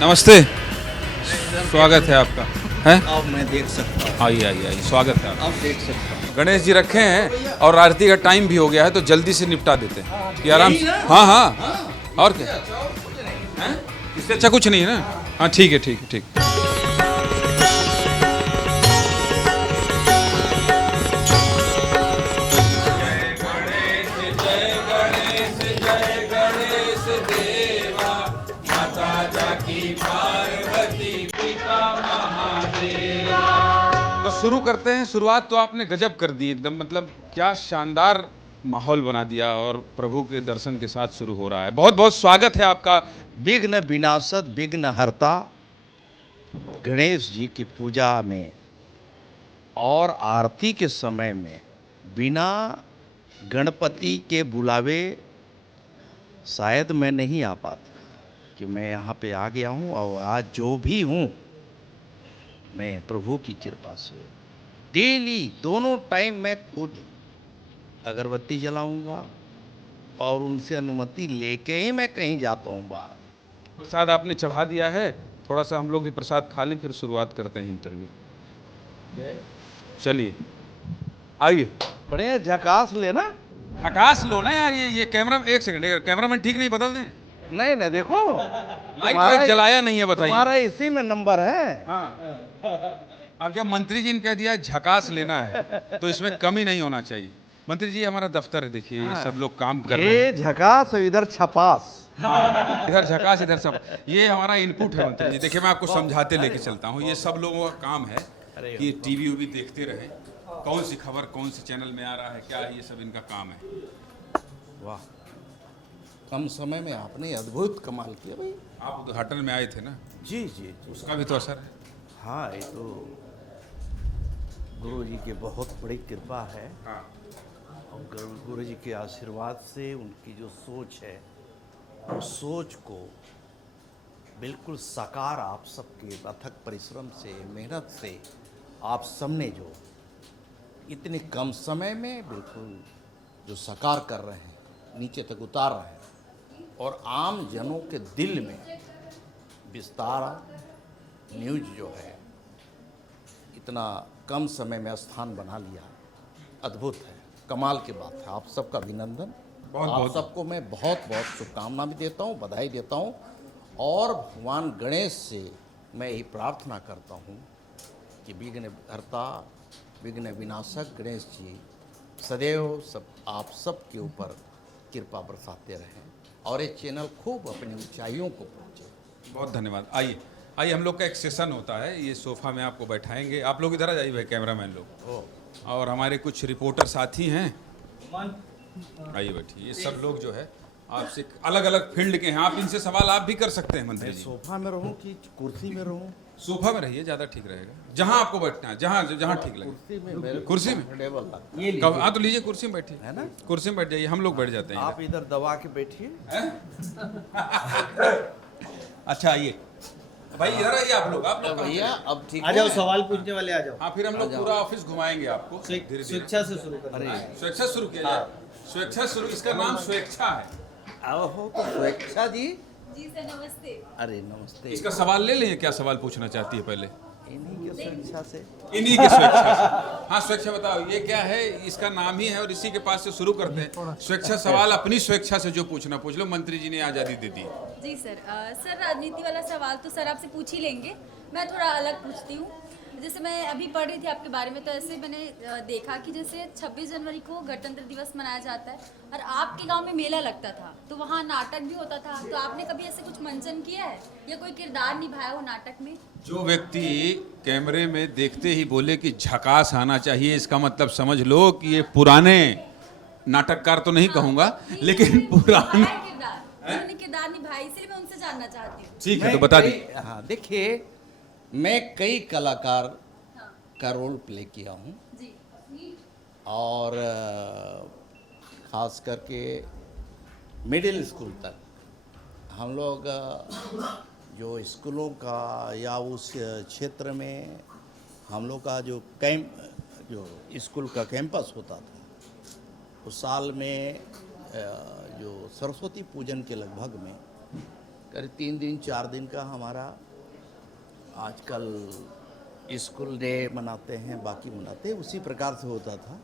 नमस्ते, स्वागत है आपका। है अब मैं देख सकता हूँ। आइए आइए आइए, स्वागत है आपका। अब देख सकता हूँ। गणेश जी रखे हैं और आरती का टाइम भी हो गया है, तो जल्दी से निपटा देते हैं कि आराम से। हाँ हाँ, और क्या, इससे अच्छा कुछ नहीं है ना। हाँ ठीक है ठीक है ठीक। तो शुरू करते हैं। शुरुआत तो आपने गजब कर दी एकदम, मतलब क्या शानदार माहौल बना दिया और प्रभु के दर्शन के साथ शुरू हो रहा है। बहुत बहुत स्वागत है आपका। विघ्न विनाशक विघ्न हरता गणेश जी की पूजा में और आरती के समय में बिना गणपति के बुलावे शायद मैं नहीं आ पाता, कि मैं यहाँ पे आ गया हूँ और आज जो भी हूँ मैं प्रभु की कृपा से डेली दोनों टाइम मैं खुद अगरबत्ती जलाऊंगा और उनसे अनुमति लेके ही मैं कहीं जाता हूँ बाहर। प्रसाद आपने चढ़ा दिया है, थोड़ा सा हम लोग भी प्रसाद खा लें, फिर शुरुआत करते हैं इंटरव्यू। चलिए आइए। बड़े झकास लेना। आकाश लो ना यार, ये कैमरा, एक सेकंड, कैमरामैन ठीक नहीं, बदल दें। नहीं नहीं देखो, लाइट वाइट जलाया नहीं है, बताइए। तुम्हारा इसी में नंबर है। हाँ, अब जब मंत्री जी ने कह दिया झकास लेना है, तो इसमें कमी नहीं होना चाहिए। मंत्री जी, हमारा दफ्तर है, देखिए ये सब लोग काम कर रहे हैं। ये झकास और इधर छपास। इधर झकास इधर सब, ये हमारा इनपुट है मंत्री जी। देखिए मैं आपको समझाते लेके चलता हूँ, ये सब लोगों का काम है कि ये टीवी उवी देखते रहे, कौन सी खबर कौन से चैनल में आ रहा है क्या है, ये सब इनका काम है। वाह, कम समय में आपने अद्भुत कमाल किया भाई। आप उद्घाटन में आए थे ना, जी जी जी। उसका भी तो असर है। हाँ, ये तो गुरु जी की बहुत बड़ी कृपा है। हाँ, और गुरु जी के आशीर्वाद से उनकी जो सोच है, उस सोच को बिल्कुल साकार आप सबके अथक परिश्रम से, मेहनत से आप सबने जो इतने कम समय में बिल्कुल जो साकार कर रहे हैं, नीचे तक उतार रहे हैं और आम जनों के दिल में विस्तारा न्यूज जो है इतना कम समय में स्थान बना लिया, अद्भुत है, कमाल की बात है। आप सबका अभिनंदन। आप सबको मैं बहुत बहुत शुभकामना भी देता हूँ, बधाई देता हूँ और भगवान गणेश से मैं यही प्रार्थना करता हूँ कि विघ्न हरता विघ्न विनाशक गणेश जी सदैव सब आप सब के ऊपर कृपा बरसाते रहें और ये चैनल खूब अपनी ऊंचाइयों को पहुँचे। बहुत धन्यवाद। आइए आइए, हम लोग का एक सेशन होता है, ये सोफा में आपको बैठाएंगे। आप लोग इधर आ जाइए भाई, कैमरामैन लोग, और हमारे कुछ रिपोर्टर साथी हैं, आइए बैठिए। ये सब लोग जो है आपसे अलग अलग फील्ड के हैं, आप इनसे सवाल आप भी कर सकते हैं मंत्री मैं जी। सोफा में रहूं कि कुर्सी में रहूं? सोफा में रहिए, ज़्यादा ठीक रहेगा, जहाँ आपको बैठना है, जहाँ जहाँ ठीक लगे। कुर्सी में मेरे कुर्सी में? कंफर्टेबल लगता है। हाँ तो लीजिए, कुर्सी में बैठिए, है ना? कुर्सी में बैठ जाइए, हम लोग बैठ जाते हैं आप इधर दबा के बैठिए। इधर। अच्छा आइए भाई, इधर आइए आप लोग भैया अब ठीक आ जाओ, सवाल पूछने वाले आ जाओ। हाँ, फिर हम लोग पूरा ऑफिस घुमाएंगे आपको धीरे धीरे। स्वेच्छा से शुरू कर। स्वेच्छा शुरू किया जाए। स्वेच्छा शुरू, इसका नाम स्वेच्छा है। आओ तो स्वेच्छा जी। जी सर, नमस्ते। अरे नमस्ते। इसका सवाल ले लें, क्या सवाल पूछना चाहती है पहले? इन्हीं के स्वेच्छा से। इन्हीं के स्वेच्छा से। हाँ स्वेच्छा बताओ, ये क्या है? इसका नाम ही है और इसी के पास से शुरू करते हैं। स्वेच्छा सवाल अपनी स्वेच्छा से जो पूछना पूछ लो, मंत्री जी ने आज़ादी दे दी। जी सर, सर राजनीति वाला सवाल तो सर आपसे पूछ ही लेंगे, मैं थोड़ा अलग पूछती हूँ। जैसे मैं अभी पढ़ रही थी आपके बारे में, तो ऐसे मैंने देखा कि जैसे 26 जनवरी को गणतंत्र दिवस मनाया जाता है और आपके गांव में मेला लगता था, तो वहाँ नाटक भी होता था, तो आपने कभी ऐसे कुछ मंचन किया है या कोई किरदार निभाया हो नाटक में? जो व्यक्ति कैमरे में देखते ही बोले कि झकास आना चाहिए, इसका मतलब समझ लो कि ये पुराने नाटककार तो नहीं कहूँगा, लेकिन पुराने किरदार निभाई, इसलिए मैं उनसे जानना चाहती हूँ। ठीक है, तो बता दी। हाँ देखिए, मैं कई कलाकार का रोल प्ले किया हूँ जी। और ख़ास करके मिडिल स्कूल तक हम लोग जो स्कूलों का या उस क्षेत्र में हम लोग का जो जो स्कूल का कैंपस होता था, उस साल में जो सरस्वती पूजन के लगभग में करीब 3 दिन 4 दिन का हमारा आजकल स्कूल डे मनाते हैं, बाकी मनाते हैं, उसी प्रकार से होता था।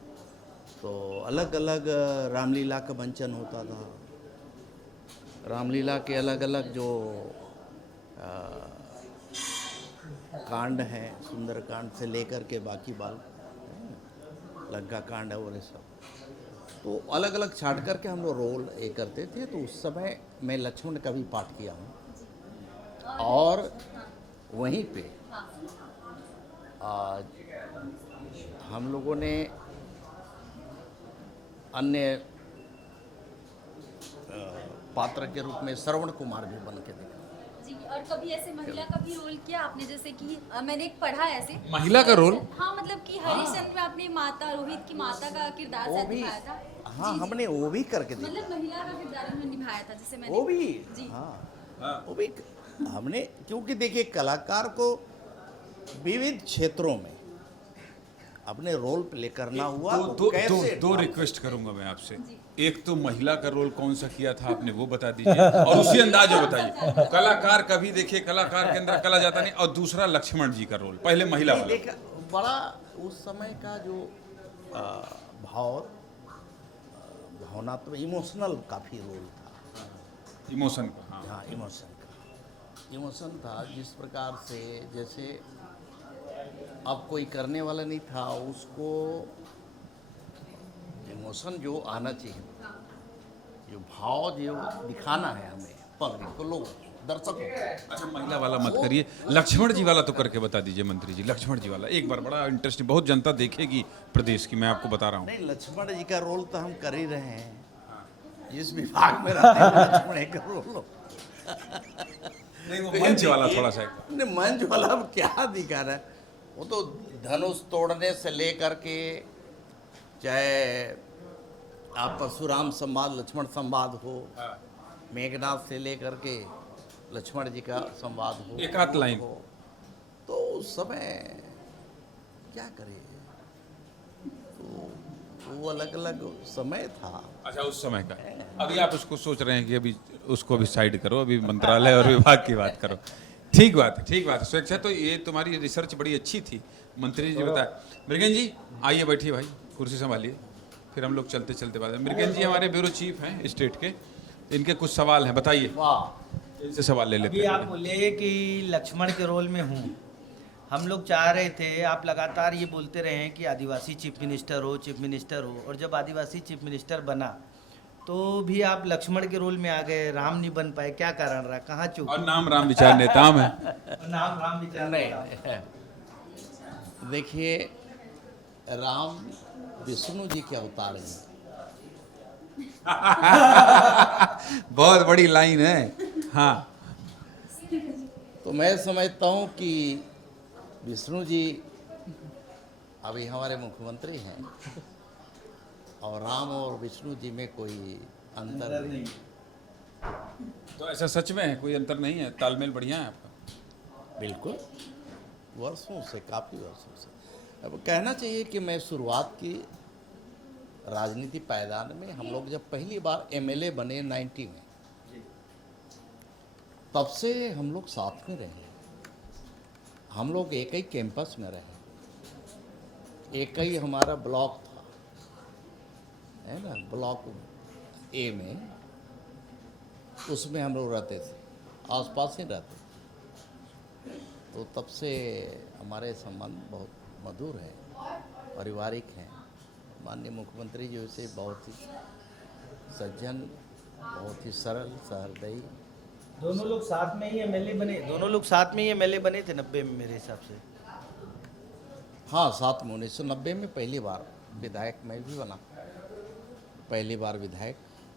तो अलग अलग रामलीला का मंचन होता था। रामलीला के अलग अलग जो कांड हैं, सुंदर कांड से लेकर के बाकी बाल लंका कांड है, वो सब तो अलग अलग छाट करके हम लोग रोल ये करते थे। तो उस समय मैं लक्ष्मण का भी पाठ किया हूँ। और वहीं पे आज हम लोगों ने अन्य पात्र के रूप में श्रवण कुमार भी बन के देखा। जी, और कभी ऐसे महिला का भी रोल किया आपने? जैसे कि मैंने एक पढ़ा है ऐसे महिला का रोल? हाँ, मतलब कि हरिश्चंद्र में आपने माता, रोहित की माता का किरदार वो शायद भी, निभाया था। हाँ, जी, जी। हमने वो भी करके देखा। मतलब महिला का किरदार उन्होंने निभाया था, जैसे मैंने वो भी, जी। हाँ, वो भी हमने, क्योंकि देखिए कलाकार को विविध क्षेत्रों में अपने रोल प्ले करना हुआ। दो कैसे रिक्वेस्ट करूंगा मैं आपसे। एक तो महिला का रोल कौन सा किया था आपने, वो बता दीजिए, और उसी अंदाज में बताइए। कलाकार कभी देखिए, कलाकार के अंदर कला जाता नहीं। और दूसरा लक्ष्मण जी का रोल, पहले महिला नहीं, वाला। देखा बड़ा उस समय का जो भावनात्मक इमोशनल काफ़ी रोल था। इमोशन का, हाँ। हाँ, इमोशन था। जिस प्रकार से जैसे अब कोई करने वाला नहीं था, उसको इमोशन जो आना चाहिए, जो भाव जो दिखाना है हमें पब्लिक को, लोग दर्शकों को। अच्छा, महिला वाला मत करिए, लक्ष्मण जी वाला तो करके बता दीजिए मंत्री जी। लक्ष्मण जी वाला एक बार, बड़ा इंटरेस्टिंग, बहुत जनता देखेगी प्रदेश की, मैं आपको बता रहा हूँ। नहीं, लक्ष्मण जी का रोल तो हम कर ही रहे हैं। जिस विभाग में रहते हैं लक्ष्मण जी का रोल। नहीं, वो मंच वाला थोड़ा सा नहीं, मंच वाला अब क्या दिखा रहा है? वो तो धनुष तोड़ने से लेकर के, चाहे आप परशुराम संवाद, लक्ष्मण संवाद हो, मेघनाथ से लेकर के लक्ष्मण जी का संवाद हो, एक आध लाइन हो, तो उस समय क्या करे, तो वो अलग अलग समय था। अच्छा, उस समय का। अभी आप उसको सोच रहे हैं कि अभी उसको भी साइड करो, अभी मंत्रालय और विभाग की बात करो। ठीक बात है, ठीक बात है स्वेच्छा। तो ये तुम्हारी रिसर्च बड़ी अच्छी थी, मंत्री जी बताया। मृगन जी आइए, बैठिए भाई, कुर्सी संभालिए, फिर हम लोग चलते चलते बात। मृगन जी हमारे ब्यूरो चीफ हैं स्टेट के, इनके कुछ सवाल हैं, बताइए। वाह, इनसे सवाल ले लेते अभी हैं। आप बोले कि लक्ष्मण के रोल में हूँ। हम लोग चाह रहे थे, आप लगातार ये बोलते रहे हैं कि आदिवासी चीफ मिनिस्टर हो, चीफ मिनिस्टर हो, और जब आदिवासी चीफ मिनिस्टर बना तो भी आप लक्ष्मण के रोल में आ गए, राम नहीं बन पाए। क्या कारण रहा, कहाँ चूक? और नाम राम विचार नेताम है। नाम राम विचार नहीं, देखिए राम विष्णु जी के अवतार हैं। बहुत बड़ी लाइन है, हाँ। तो मैं समझता हूँ कि विष्णु जी अभी हमारे मुख्यमंत्री हैं, और राम और विष्णु जी में कोई अंतर नहीं। तो ऐसा सच में है, कोई अंतर नहीं है, तालमेल बढ़िया है आपका। बिल्कुल, वर्षों से, काफ़ी वर्षों से। अब कहना चाहिए कि मैं शुरुआत की राजनीति पायदान में, हम लोग जब पहली बार एमएलए बने 90 में, तब से हम लोग साथ में रहे। हम लोग एक ही कैंपस में रहे, एक ही हमारा ब्लॉक था, है ना, ब्लॉक ए में, उसमें हम लोग रहते थे, आसपास ही रहते थे। तो तब से हमारे संबंध बहुत मधुर है, पारिवारिक हैं। माननीय मुख्यमंत्री जी से बहुत ही सज्जन, बहुत ही सरल, सहृदयी। दोनों लोग साथ में ही एमएलए बने, दोनों लोग साथ में ही एमएलए बने थे 90 में मेरे हिसाब से। हाँ, साथ में 1990 में पहली बार विधायक मैं भी बना, पहली बार विधायक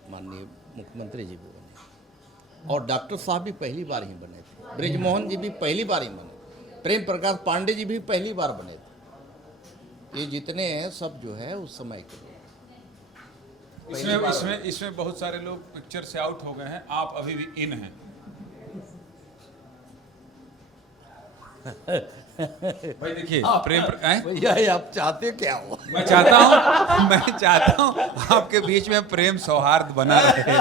माननीय मुख्यमंत्री जी भी बने, और डॉक्टर साहब भी पहली बार ही बने थे, ब्रिजमोहन जी भी पहली बार ही बने, प्रेम प्रकाश पांडे जी भी पहली बार बने थे। ये जितने हैं सब जो है उस समय के लोग। इसमें बहुत सारे लोग पिक्चर से आउट हो गए हैं, आप अभी भी इन हैं। भाई देखिए, प्रेम भैया आप चाहते क्या हो? मैं चाहता हूँ आपके बीच में प्रेम सौहार्द बना रहे।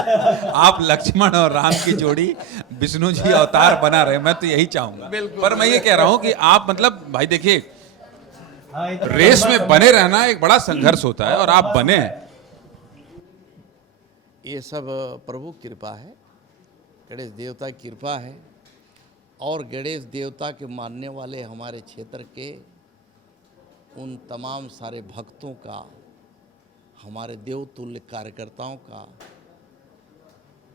आप लक्ष्मण और राम की जोड़ी विष्णु जी अवतार बना रहे, मैं तो यही चाहूंगा। पर मैं ये कह रहा हूँ कि आप मतलब भाई देखिए, रेस में बने रहना एक बड़ा संघर्ष होता है और आप बने हैं। ये सब प्रभु कृपा है, गणेश देवता की कृपा है। और गणेश देवता के मानने वाले हमारे क्षेत्र के उन तमाम सारे भक्तों का, हमारे देवतुल्य कार्यकर्ताओं का,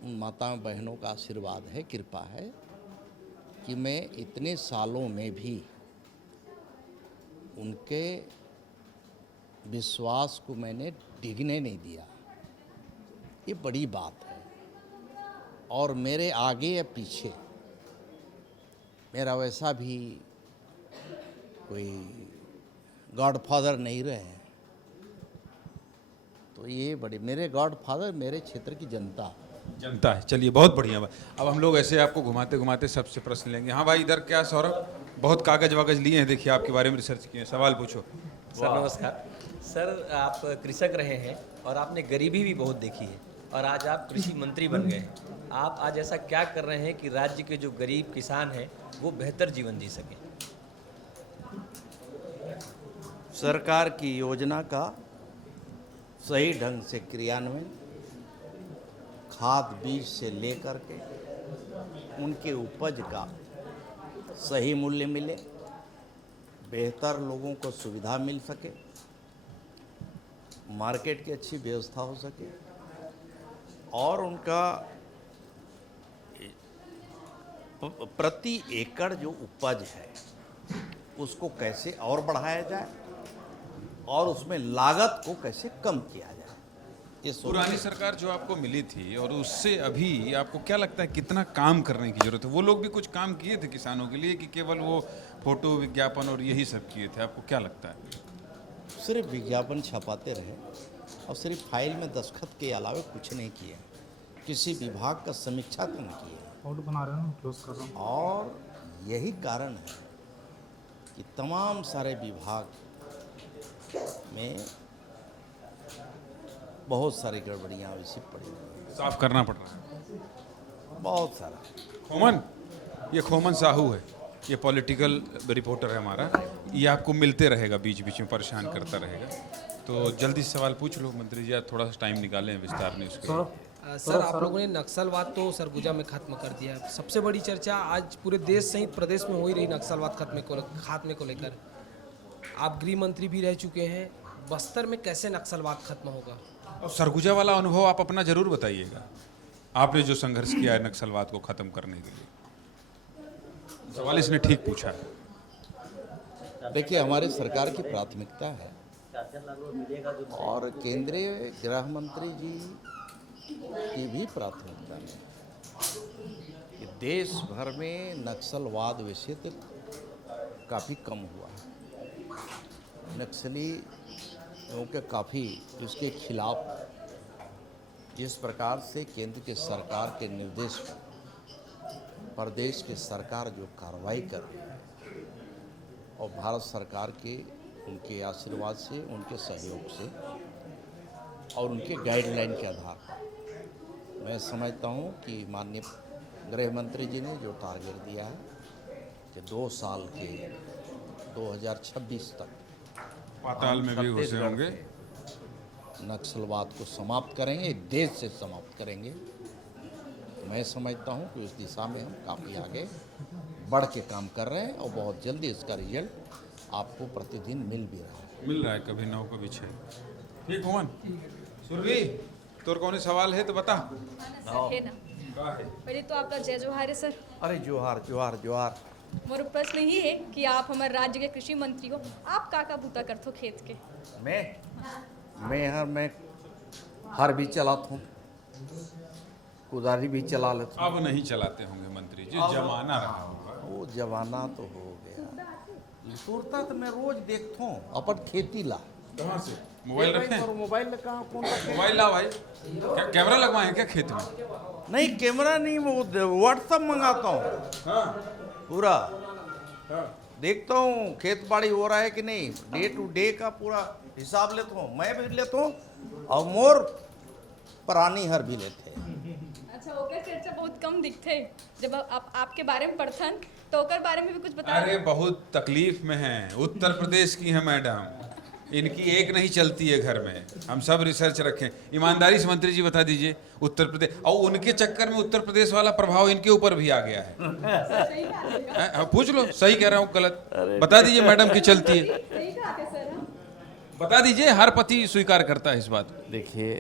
उन माताओं बहनों का आशीर्वाद है, कृपा है कि मैं इतने सालों में भी उनके विश्वास को मैंने डिगने नहीं दिया। ये बड़ी बात है। और मेरे आगे या पीछे मेरा वैसा भी कोई गॉडफादर नहीं रहे हैं। तो ये बड़ी, मेरे गॉडफादर मेरे क्षेत्र की जनता है। चलिए बहुत बढ़िया बात। अब हम लोग ऐसे आपको घुमाते घुमाते सबसे प्रश्न लेंगे। हाँ भाई, इधर क्या सौरभ, बहुत कागज वागज लिए हैं, देखिए आपके बारे में रिसर्च किए हैं, सवाल पूछो। सर नमस्कार। सर आप कृषक रहे हैं और आपने गरीबी भी बहुत देखी है और आज आप कृषि मंत्री बन गए हैं। आप आज ऐसा क्या कर रहे हैं कि राज्य के जो गरीब किसान हैं वो बेहतर जीवन जी सकें? सरकार की योजना का सही ढंग से क्रियान्वयन, खाद बीज से लेकर के उनके उपज का सही मूल्य मिले, बेहतर लोगों को सुविधा मिल सके, मार्केट की अच्छी व्यवस्था हो सके और उनका प्रति एकड़ जो उपज है उसको कैसे और बढ़ाया जाए और उसमें लागत को कैसे कम किया जाए। ये पुरानी सरकार जो आपको मिली थी और उससे अभी आपको क्या लगता है कितना काम करने की जरूरत है? वो लोग भी कुछ काम किए थे किसानों के लिए कि केवल वो फोटो विज्ञापन और यही सब किए थे? आपको क्या लगता है? सिर्फ विज्ञापन छपाते रहे और सिर्फ फाइल में दस्तखत के अलावा कुछ नहीं किए, किसी विभाग का समीक्षा तो नहीं किया। बना रहे हैं, क्लोज कर रहा हूं। और यही कारण है कि तमाम सारे विभाग में बहुत सारी गड़बड़ियाँ वैसी पड़ी हुई हैं। साफ करना पड़ रहा है बहुत सारा। खोमन, ये खोमन साहू है, ये पॉलिटिकल रिपोर्टर है हमारा, ये आपको मिलते रहेगा, बीच बीच में परेशान करता रहेगा। तो जल्दी से सवाल पूछ लो मंत्री जी, थोड़ा सा टाइम निकालें विस्तार में उसके। सर आप लोगों ने नक्सलवाद तो सरगुजा में खत्म कर दिया है। सबसे बड़ी चर्चा आज पूरे देश सहित प्रदेश में हो ही रही नक्सलवाद खात्मे को लेकर। आप गृह मंत्री भी रह चुके हैं, बस्तर में कैसे नक्सलवाद खत्म होगा? और सरगुजा वाला अनुभव आप अपना जरूर बताइएगा, आपने जो संघर्ष किया है नक्सलवाद को खत्म करने के लिए। सवाल इसने ठीक पूछा है। देखिए, हमारी सरकार की प्राथमिकता है और केंद्रीय गृह मंत्री जी की भी प्राथमिकता है कि देश भर में नक्सलवाद वैसे तो काफ़ी कम हुआ है। नक्सली लोगों के काफ़ी इसके खिलाफ जिस प्रकार से केंद्र के सरकार के निर्देश पर प्रदेश की सरकार जो कार्रवाई कर रही है और भारत सरकार के उनके आशीर्वाद से, उनके सहयोग से और उनके गाइडलाइन के आधार पर मैं समझता हूं कि माननीय गृह मंत्री जी ने जो टारगेट दिया है कि 2 साल के 2026 तक पाताल में भी घुसे होंगे, नक्सलवाद को समाप्त करेंगे, देश से समाप्त करेंगे। मैं समझता हूं कि उस दिशा में हम काफ़ी आगे बढ़ के काम कर रहे हैं और बहुत जल्दी इसका रिजल्ट आपको प्रतिदिन मिल भी रहा है। कभी 9 कभी 6। ठीक हुआ सुरभि, तोर कौन सवाल है तो बता। है ना, पहले तो आपका जय जोहार है सर। अरे जोहार जोहार जोहार। मोर प्रश्न ही है कि आप हमारे राज्य के कृषि मंत्री हो, आप का बूता करते हो खेत के? मैं हर भी चलाता हूँ, कुदारी भी चला लेता हूँ। अब नहीं चलाते होंगे मंत्री जी, जमाना रहा होगा। वो जमाना तो हो गया। सुरता तो मैं रोज देखता हूँ अपन खेती ला। कहाँ से मोबाइल रखे? मोबाइल में कहाँ कौन रखे? मोबाइल ला भाई। क्या कैमरा लगवाए हैं क्या खेत में? नहीं, कैमरा नहीं, वो व्हाट्सअप मंगाता हूँ। हाँ पूरा देखता हूँ खेत बाड़ी हो रहा है कि नहीं, डे टू डे का पूरा हिसाब लेता हूँ। मैं भी लेता हूँ और मोर प्राणी हर भी लेते हैं। अच्छा, ओकर चर्चा बहुत कम दिखते। जब आप आपके बारे में पढ़थन तो ओकर बारे में भी कुछ बता। अरे बहुत तकलीफ में हैं, उत्तर प्रदेश की हैं मैडम, इनकी एक नहीं चलती है घर में। हम सब रिसर्च रखें, ईमानदारी से मंत्री जी बता दीजिए। उत्तर प्रदेश, और उनके चक्कर में उत्तर प्रदेश वाला प्रभाव इनके ऊपर भी आ गया है। हैं? पूछ लो, सही कह रहा हूँ गलत? बता दीजिए मैडम की चलती है, सही कहा थे सर हम। बता दीजिए। हर पति स्वीकार करता है इस बात को। देखिए,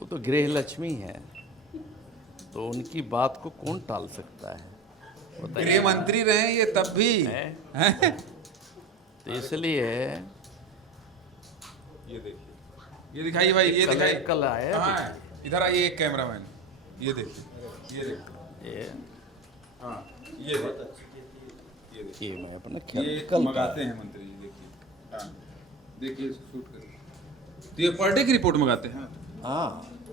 वो तो गृह लक्ष्मी है, तो उनकी बात को कौन टाल सकता है? बताइए। गृह मंत्री रहे ये तब भी हैं? तो इसलिए ये देखिए, ये दिखाइए भाई, ये दिखाइए। कल आया कहाँ है? इधर आइए एक कैमरामैन, ये देखिए, ये देखिए, ये हाँ ये देखिए, ये मैं अपना ये ख्याल कल मंगाते हैं मंत्री जी। देखिए, हाँ देखिए, इसको शूट करिए। तो ये पर डे की रिपोर्ट मंगाते हैं? हाँ,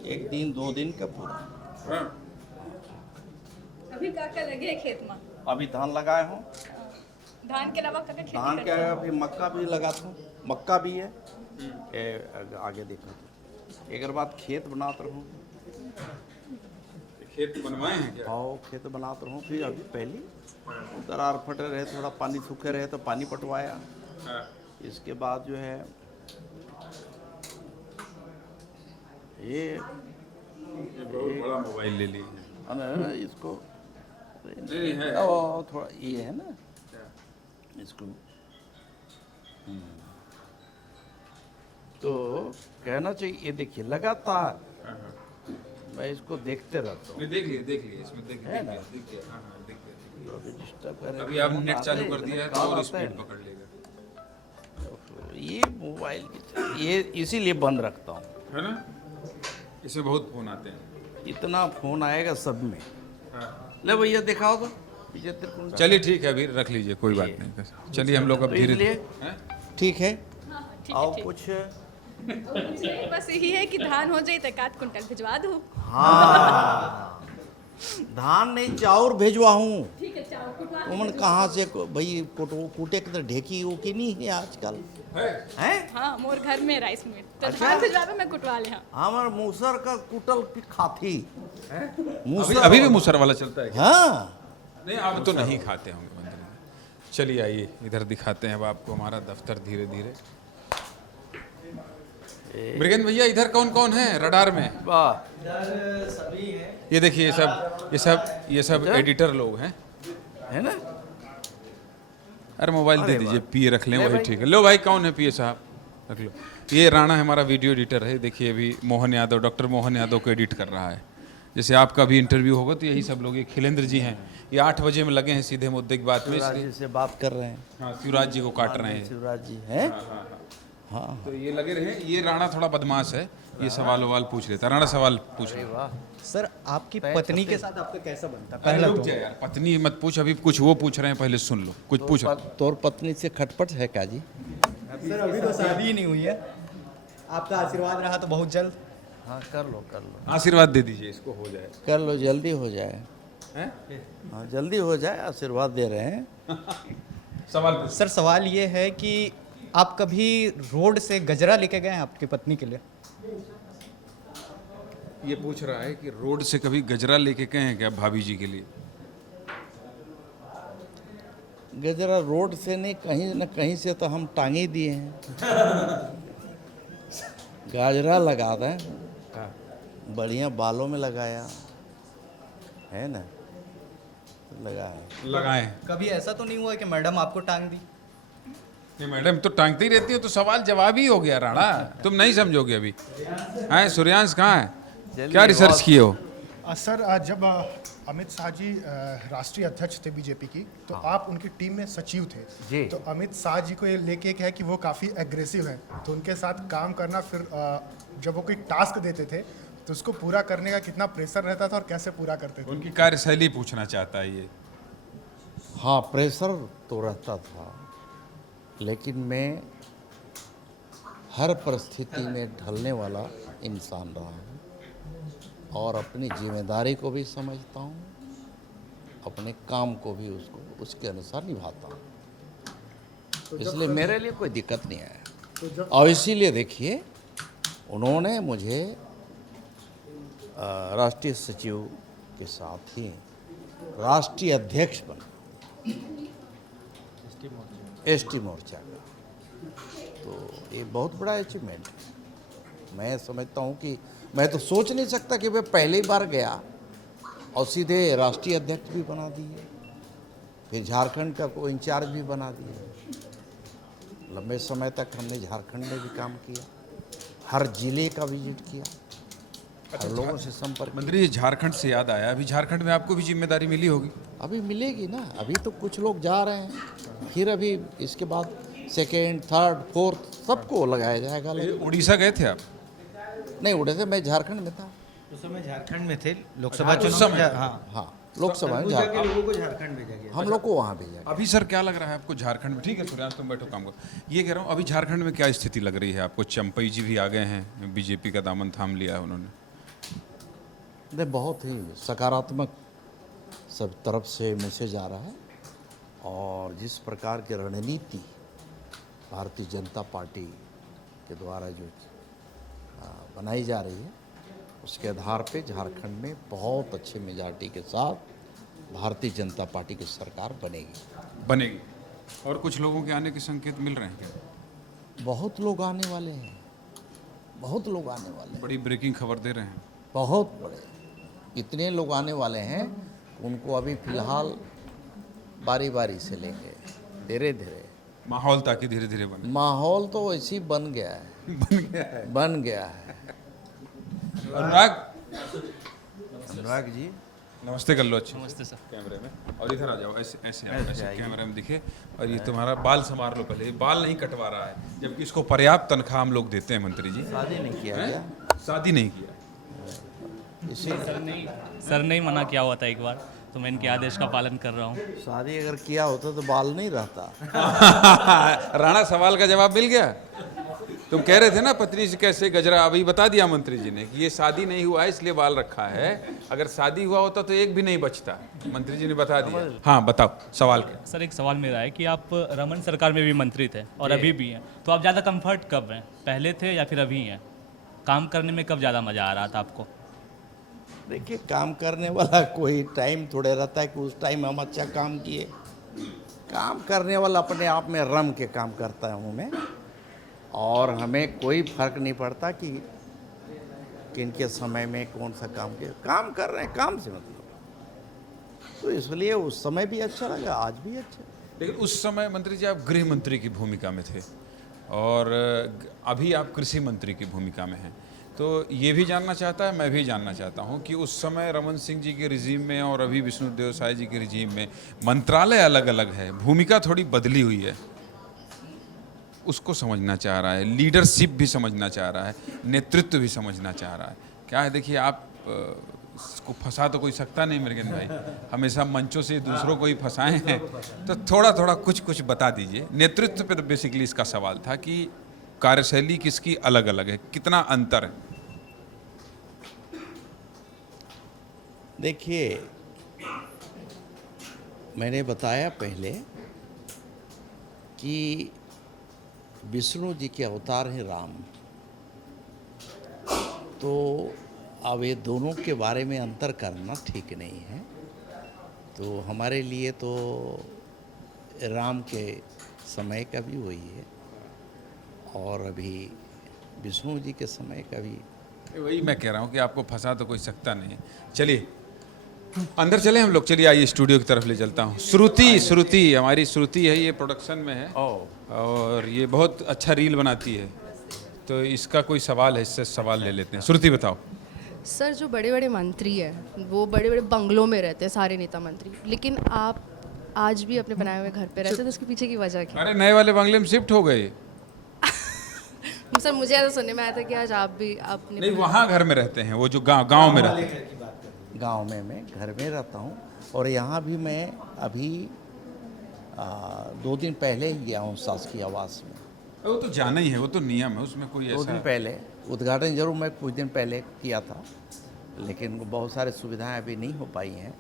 एक दिन 2 दिन का पूरा। हाँ। अभी काका लगे खेत में? अभी धान लगाए हूँ, धान के अलावा काका खेती धान करते क्या हैं? है, अभी मक्का भी लगाता हूँ, मक्का भी है। आगे देखो, एक बाद खेत बनाता रहूँ, खेत बनवाए हैं क्या? आओ खेत बनाता रहूँ। फिर अभी पहले दरार फटे रहे, थोड़ा पानी सूखे रहे तो पानी पटवाया। हाँ। इसके बाद जो है ये बहुत बड़ा मोबाइल ले लिए। इसको नहीं है। और थोड़ा ये है ना, इसको तो कहना चाहिए। ये देखिए, लगातार मैं इसको देखते रहता हूँ। नहीं, देख लिए इसमें, देख है ना? देखिए, हाँ हाँ देखिए। तो अभी डिस्टर्ब कर रहे अभी हैं। आप नेट चालू कर दिया है तो कॉल और आता स्पीड है। पकड़ लेगा, ये मोबाइल ये इसीलिए बंद रखता हूँ। है ना? इसमें बहुत फोन आते हैं। इतना फोन आएगा सब में। हाँ। ले भैया दिखाओ तो 75 कुंटल। चलिए ठीक है, अभी रख लीजिए, कोई बात नहीं। चलिए हम लोग अब तो धीरे इसलिए हैं? ठीक है। ठीक आओ है, ठीक। कुछ मुझे बस यही है कि धान हो जाए तो 1 कुंटल भिजवा दूँ। हाँ, धान नहीं चाउर भेजवा हूँ। ठीक है, चावल कुटवा उमन कहाँ से भाई कूटे के तो ढेकी वो की नहीं है आजकल हैं? हाँ, मोर घर में राइस मिल तो अच्छा। धान भिजवा दो, मैं कुटवा ले। हाँ, हमार मूसर का कुटल खाती अभी अभी भी मुसर वाला चलता है क्या? हाँ, नहीं, अब तो नहीं खाते होंगे मंदिर में। चलिए आइए, इधर दिखाते हैं अब आपको हमारा दफ्तर धीरे धीरे। मृगेंद्र भैया, इधर कौन कौन है रडार में? वाह, इधर सभी हैं। ये देखिए, ये सब एडिटर लोग हैं। है ना? अरे मोबाइल दे अरे दीजिए, वाह। पिए रख लें, ले वही भाई। ठीक है। लो भाई, कौन है पिए साहब? रख लो। ये राणा हमारा वीडियो एडिटर है। देखिए, अभी मोहन यादव, डॉक्टर मोहन यादव को एडिट कर रहा है। जैसे आपका भी इंटरव्यू होगा तो यही सब लोग। ये खिलेंद्र जी हैं, ये 8 बजे में लगे हैं सीधे मुद्दे की बात में। शिवराज इसलिए जी से बात कर रहे हैं। हाँ, शिवराज जी को काट रहे हैं। शिवराज जी हैं। हाँ, हाँ, हाँ। हाँ, तो ये लगे रहे। ये राणा थोड़ा बदमाश है, ये सवाल ववाल पूछ लेता है। राणा सवाल पूछ अरे ले। वाह। सर आपकी तय पत्नी छत्तीस। के साथ आपका कैसा बनता अरे पहला रुक तो जा यार, पत्नी मत पूछ, अभी कुछ वो पूछ रहे हैं, पहले सुन लो। कुछ पूछ रहे। तोर पत्नी से खटपट है क्या जी? सर अभी तो शादी ही नहीं हुई है, आपका आशीर्वाद रहा तो बहुत जल्द। हाँ, कर लो आशीर्वाद दे दीजिए, इसको हो जाए। कर लो, जल्दी हो जाए। हैं? हाँ, जल्दी हो जाए, आशीर्वाद दे रहे हैं। सवाल पूछ। सर सवाल ये है कि आप कभी रोड से गजरा लेके गए हैं आपकी पत्नी के लिए? ये पूछ रहा है कि रोड से कभी गजरा लेके गए हैं क्या भाभी जी के लिए? गजरा रोड से नहीं, कहीं न कहीं से तो हम टांगे दिए हैं। गाजरा लगा दें, बढ़िया बालों में लगाया है ना, लगाया। लगाए। कभी ऐसा तो नहीं हुआ कि मैडम आपको टांग दी? नहीं मैडम तो टांगती रहती हो, तो सवाल जवाब ही हो गया राणा, तुम नहीं समझोगे अभी। हैं, सूर्यांश कहाँ है? क्या रिसर्च किए हो? सर जब अमित शाह जी राष्ट्रीय अध्यक्ष थे बीजेपी की, तो आप उनकी टीम में सचिव थे जी। तो अमित शाह जी को ये लेके एक है कि वो काफ़ी एग्रेसिव हैं, तो उनके साथ काम करना, फिर जब वो कोई टास्क देते थे तो उसको पूरा करने का कितना प्रेशर रहता था और कैसे पूरा करते थे? उनकी कार्यशैली पूछना चाहता है ये। हाँ, प्रेशर तो रहता था, लेकिन मैं हर परिस्थिति में ढलने वाला इंसान रहा हूँ और अपनी जिम्मेदारी को भी समझता हूँ, अपने काम को भी उसके अनुसार निभाता हूँ। इसलिए मेरे लिए कोई दिक्कत नहीं है। और इसीलिए देखिए, उन्होंने मुझे राष्ट्रीय सचिव के साथ ही राष्ट्रीय अध्यक्ष बना एसटी मोर्चा का। तो ये बहुत बड़ा अचीवमेंट है। मैं समझता हूँ कि मैं तो सोच नहीं सकता कि मैं पहली बार गया और सीधे राष्ट्रीय अध्यक्ष भी बना दिए, फिर झारखंड का को इंचार्ज भी बना दिए। लंबे समय तक हमने झारखंड में भी काम किया, हर जिले का विजिट किया, हर लोगों से संपर्क किया। मंत्री जी, झारखंड से याद आया, अभी झारखंड में आपको भी जिम्मेदारी मिली होगी। अभी मिलेगी ना, अभी तो कुछ लोग जा रहे हैं, फिर अभी इसके बाद सेकेंड, थर्ड, फोर्थ सबको लगाया जाएगा। उड़ीसा गए थे आप? नहीं उड़े थे, मैं झारखंड में था। उस समय झारखंड में थे लोकसभा उस चुनाव समय? हाँ, हाँ, लोकसभा में सरगुजा के झारखंड, लोगों को झारखंड भेजा गया। हम लोग को वहाँ भेजा। अभी सर क्या लग रहा है आपको झारखंड में? ठीक है सूर्यांश, तुम बैठो, काम करो। ये कह रहा हूँ, अभी झारखंड में क्या स्थिति लग रही है आपको? चंपई जी भी आ गए हैं, बीजेपी का दामन थाम लिया है उन्होंने। नहीं, बहुत ही सकारात्मक सब तरफ से मैसेज आ रहा है, और जिस प्रकार की रणनीति भारतीय जनता पार्टी के द्वारा जो बनाई जा रही है, उसके आधार पे झारखंड में बहुत अच्छे मेजॉरिटी के साथ भारतीय जनता पार्टी की सरकार बनेगी। और कुछ लोगों के आने के संकेत मिल रहे हैं क्या? बहुत लोग आने वाले हैं, बहुत लोग आने वाले हैं, बड़ी ब्रेकिंग खबर दे रहे हैं। बहुत बड़े, इतने लोग आने वाले हैं, उनको अभी फिलहाल बारी बारी से लेंगे, धीरे धीरे। माहौल ताकि धीरे धीरे बने। माहौल तो वैसे ही बन गया है, बन गया है। अनुराग जी नमस्ते कर लो अच्छे। नमस्ते सर। कैमरे में, और इधर आ जाओ, ऐसे ऐसे आओ, ऐसे कैमरे में दिखे। और ये तुम्हारा बाल संवार लो पहले, ये बाल नहीं कटवा रहा है, जबकि इसको पर्याप्त तनख्वाह हम लोग देते हैं मंत्री जी। शादी नहीं किया क्या? शादी नहीं किया। सर ने ही मना किया हुआ था एक बार, तो मैं इनके आदेश का पालन कर रहा हूँ। शादी अगर किया होता तो बाल नहीं रहता। राणा, सवाल का जवाब मिल गया। तुम कह रहे थे ना पत्नी से कैसे गजरा, अभी बता दिया मंत्री जी ने कि ये शादी नहीं हुआ है इसलिए बाल रखा है, अगर शादी हुआ होता तो एक भी नहीं बचता। मंत्री जी ने बता दिया। हाँ बताओ, सवाल क्या? सर एक सवाल मेरा है कि आप रमन सरकार में भी मंत्री थे और अभी भी हैं, तो आप ज़्यादा कंफर्ट कब हैं, पहले थे या फिर अभी हैं? काम करने में कब ज़्यादा मज़ा आ रहा था आपको? देखिए, काम करने वाला कोई टाइम थोड़े रहता है कि उस टाइम हम अच्छा काम किए। काम करने वाला अपने आप में रम के काम करता हूँ मैं, और हमें कोई फर्क नहीं पड़ता कि किनके समय में कौन सा काम किया। काम कर रहे हैं, काम से मतलब, तो इसलिए उस समय भी अच्छा लगा, आज भी अच्छा। लेकिन उस समय मंत्री जी आप गृह मंत्री की भूमिका में थे, और अभी आप कृषि मंत्री की भूमिका में हैं। तो ये भी जानना चाहता है, मैं भी जानना चाहता हूँ कि उस समय रमन सिंह जी के रिजीम में और अभी विष्णुदेव साय जी के रिजीम में मंत्रालय अलग अलग है, भूमिका थोड़ी बदली हुई है, उसको समझना चाह रहा है, लीडरशिप भी समझना चाह रहा है, नेतृत्व भी समझना चाह रहा है। क्या है, देखिए आप इसको फंसा तो कोई सकता नहीं मेरे भाई, हमेशा मंचों से दूसरों को ही फंसाए हैं, तो थोड़ा थोड़ा कुछ बता दीजिए। नेतृत्व पे तो बेसिकली इसका सवाल था कि कार्यशैली किसकी अलग अलग है, कितना अंतर है? देखिए, मैंने बताया पहले कि विष्णु जी के अवतार हैं राम, तो अब ये दोनों के बारे में अंतर करना ठीक नहीं है। तो हमारे लिए तो राम के समय का भी वही है, और अभी विष्णु जी के समय का भी वही मैं कह रहा हूँ कि आपको फंसा तो कोई सकता नहीं है। चलिए अंदर चले हम लोग, चलिए आइए स्टूडियो की तरफ ले चलता हूँ। श्रुति हमारी श्रुति है, ये प्रोडक्शन में है और ये बहुत अच्छा रील बनाती है, तो इसका कोई सवाल है, इससे सवाल ले लेते हैं। श्रुति बताओ। सर, जो बड़े बड़े मंत्री हैं वो बड़े बड़े बंगलों में रहते हैं, सारे नेता मंत्री, लेकिन आप आज भी अपने बनाए हुए घर पे रहते हैं, तो उसके पीछे की वजह क्या? अरे नए वाले बंगले में शिफ्ट हो गए। सर, मुझे ऐसा सुनने में आया था कि आज आप भी अपने नहीं, वहाँ घर में रहते हैं, वो जो गांव में रहते हैं। गांव में मैं घर में रहता हूं, और यहाँ भी मैं अभी 2 दिन पहले ही गया हूँ शासकीय आवास में। वो तो जाना ही है, वो तो नियम है, उसमें कोई 2 दिन ऐसा पहले उद्घाटन जरूर मैं कुछ दिन पहले किया था, लेकिन बहुत सारी सुविधाएं अभी नहीं हो पाई हैं।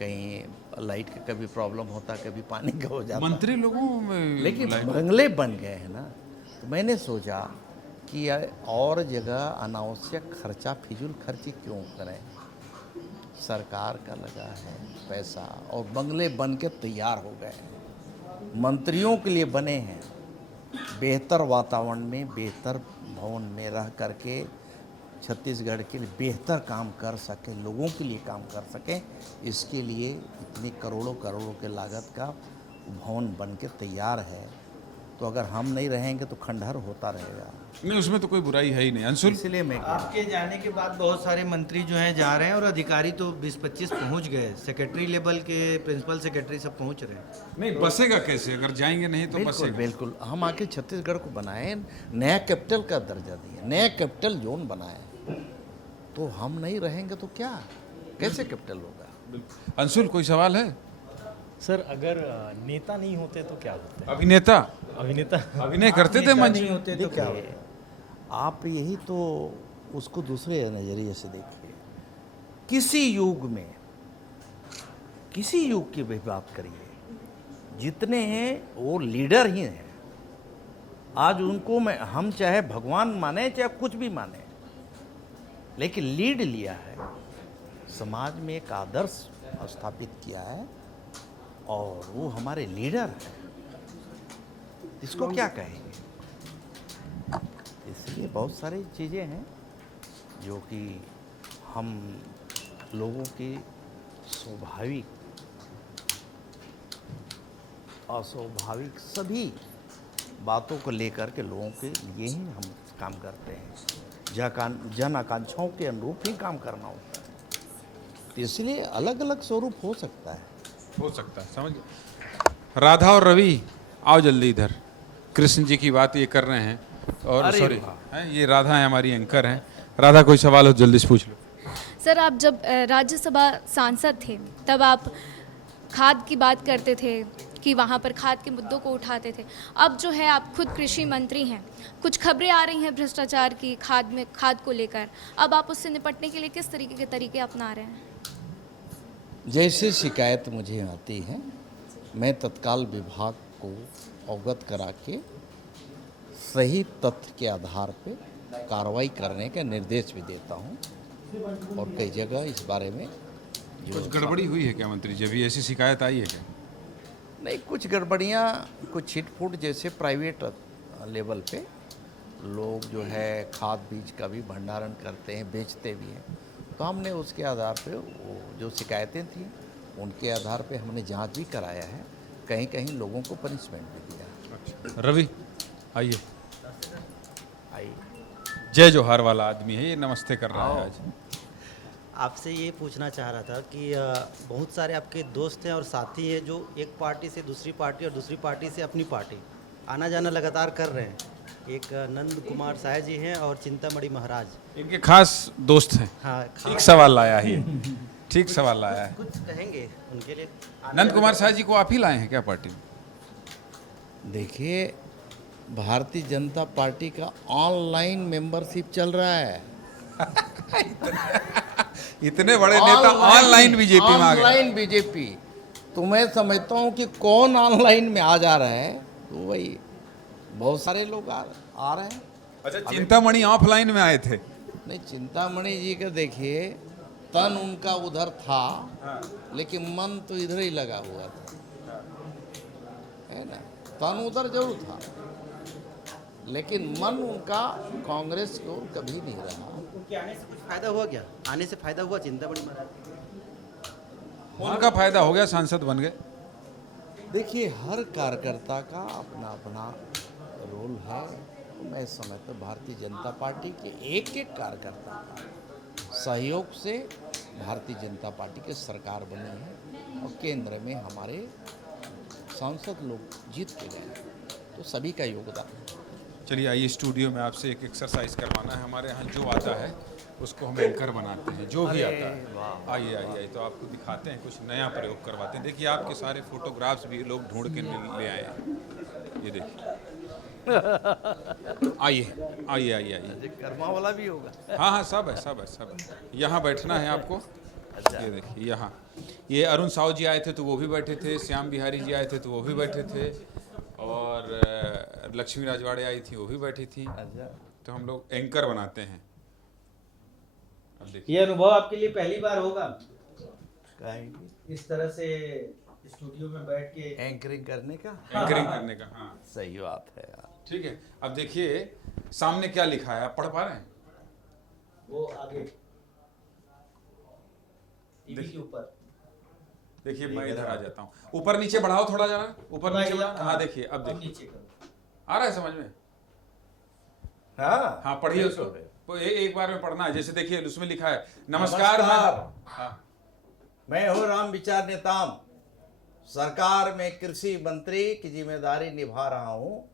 कहीं लाइट का कभी प्रॉब्लम होता, कभी पानी का हो जाता, मंत्री लोगों में, लेकिन बंगले बन गए हैं ना, तो मैंने सोचा कि और जगह अनावश्यक खर्चा, फिजूल खर्ची क्यों करें। सरकार का लगा है पैसा और बंगले बन के तैयार हो गए हैं, मंत्रियों के लिए बने हैं, बेहतर वातावरण में बेहतर भवन में रह करके छत्तीसगढ़ के लिए बेहतर काम कर सके, लोगों के लिए काम कर सकें, इसके लिए इतनी करोड़ों करोड़ों के लागत का भवन बन के तैयार है। तो अगर हम नहीं रहेंगे तो खंडहर होता रहेगा। नहीं, उसमें तो कोई बुराई है ही नहीं। अंशुल, इसलिए मैं कह रहा हूं। आपके जाने के बाद बहुत सारे मंत्री जो हैं जा रहे हैं और अधिकारी तो 20-25 पहुंच गए, सेक्रेटरी लेवल के, प्रिंसिपल सेक्रेटरी सब पहुंच रहे हैं। नहीं बसेगा कैसे? अगर जाएंगे नहीं तो बिल्कुल बसेगा। बिल्कुल, हम आके छत्तीसगढ़ को बनाए, नया कैपिटल का दर्जा दिए, नया कैपिटल जोन बनाए, तो हम नहीं रहेंगे तो क्या, कैसे कैपिटल होगा? अंशुल, कोई सवाल है? सर अगर नेता नहीं होते तो क्या होता है? अभिनेता अभिनेता अभिनय करते थे मंच नहीं होते तो क्या होगा? देखिए, आप यही तो उसको दूसरे नज़रिए से देखिए। किसी युग की भी बात करिए, जितने हैं वो लीडर ही हैं। आज उनको हम चाहे भगवान माने चाहे कुछ भी माने, लेकिन लीड लिया है, समाज में एक आदर्श स्थापित किया है और वो हमारे लीडर हैं। इसको क्या कहेंगे? इसलिए बहुत सारी चीज़ें हैं जो कि हम लोगों की स्वाभाविक अस्वाभाविक सभी बातों को लेकर के लोगों के लिए ही हम काम करते हैं। जन आकांक्षाओं के अनुरूप ही काम करना होता है। तो इसलिए अलग अलग स्वरूप हो सकता है। समझ गए। राधा और रवि, आओ जल्दी इधर। कृष्ण जी की बात ये कर रहे हैं और अरे सॉरी वाह। ये राधा है, हमारी एंकर हैं। राधा, कोई सवाल हो जल्दी से पूछ लो। सर आप जब राज्यसभा सांसद थे तब आप खाद की बात करते थे कि वहाँ पर खाद के मुद्दों को उठाते थे। अब जो है आप खुद कृषि मंत्री हैं, कुछ खबरें आ रही हैं भ्रष्टाचार की खाद को लेकर, अब आप उससे निपटने के लिए किस तरीके के तरीके अपना रहे हैं? जैसे शिकायत मुझे आती है, मैं तत्काल विभाग को अवगत करा के सही तथ्य के आधार पे कार्रवाई करने का निर्देश भी देता हूं। और कई जगह इस बारे में कुछ गड़बड़ी हुई है क्या मंत्री जी? अभी ऐसी शिकायत आई है क्या? नहीं, कुछ गड़बड़ियाँ, कुछ छिटफुट जैसे प्राइवेट लेवल पे लोग जो है खाद बीज का भी भंडारण करते हैं, बेचते भी हैं। तो हमने उसके आधार पे वो जो शिकायतें थी उनके आधार पे हमने जांच भी कराया है, कहीं कहीं लोगों को पनिशमेंट भी दिया। रवि आइए। आई जय जोहार वाला आदमी है ये, नमस्ते कर रहा है आज। आपसे ये पूछना चाह रहा था कि बहुत सारे आपके दोस्त हैं और साथी हैं जो एक पार्टी से दूसरी पार्टी और दूसरी पार्टी से अपनी पार्टी आना जाना लगातार कर रहे हैं। एक नंद कुमार साय जी हैं और चिंतामणि महाराज, इनके खास दोस्त हैं। हाँ, ठीक सवाल लाया है, ठीक सवाल लाया है। कुछ कहेंगे उनके लिए? नंद कुमार साय जी को आप ही लाए हैं क्या पार्टी में? देखिए, भारतीय जनता पार्टी का ऑनलाइन मेंबरशिप चल रहा है। इतने बड़े नेता ऑनलाइन बीजेपी में आ गए। ऑनलाइन बीजेपी, तो मैं समझता हूँ कि कौन ऑनलाइन में आ जा रहा है, तो वही बहुत सारे लोग आ रहे हैं। अच्छा, चिंतामणि ऑफलाइन में आए थे? नहीं, चिंतामणि जी का देखिए, तन उनका उधर था लेकिन मन तो इधर ही लगा हुआ था, है ना। तन उधर जरूर था लेकिन मन उनका कांग्रेस को कभी नहीं रहा। उनके आने से कुछ फायदा हुआ क्या? आने से फायदा हुआ चिंतामणि महाराज? उनका फायदा हो गया, सांसद बन गए। देखिए, हर कार्यकर्ता का अपना अपना रोल है। मैं समझता हूँ भारतीय जनता पार्टी के एक एक कार्यकर्ता का सहयोग से भारतीय जनता पार्टी की सरकार बनी है और केंद्र में हमारे सांसद लोग जीत के गए, तो सभी का योगदान। चलिए आइए, स्टूडियो में आपसे एक एक्सरसाइज करवाना है। हमारे यहाँ जो आता है उसको हम एंकर बनाते हैं, जो भी आता है। आइए आइए, तो आपको दिखाते हैं, कुछ नया प्रयोग करवाते हैं। देखिए, आपके सारे फोटोग्राफ्स भी लोग ढूंढ के ले आए हैं। ये देखिए, आइए आइए आइए आइए। कर्मा वाला भी होगा। हाँ हाँ, सब है सब है सब है। यहाँ बैठना है आपको। ये देखिए, यहाँ ये अरुण साहू जी आए थे तो वो भी बैठे थे, श्याम बिहारी जी आए थे तो वो भी बैठे थे, और लक्ष्मी राजवाड़े आई थी वो भी बैठी थी। तो हम लोग एंकर बनाते हैं। अब देखिए, ये अनुभव आपके लिए पहली बार होगा? सिखाएंगे इस तरह से स्टूडियो में बैठ के एंकरिंग करने का। एंकरिंग करने का, हाँ सही बात है यार। ठीक है। अब देखिए सामने क्या लिखा है, आप पढ़ पा रहे हैं? वो आगे टीवी के ऊपर देखिए मैं इधर आ जाता हूँ, ऊपर नीचे बढ़ाओ थोड़ा जरा, ऊपर नीचे बढ़ाओ। हाँ देखिए, अब देखिए नीचे करो। आ रहा है समझ में? हाँ हाँ पढ़िए उसको, वो एक बार में पढ़ना है। जैसे देखिए उसमें लिखा है नमस्कार हाँ मैं हूँ राम विचार नेताम, सरकार में कृषि मंत्री की जिम्मेदारी निभा रहा हूँ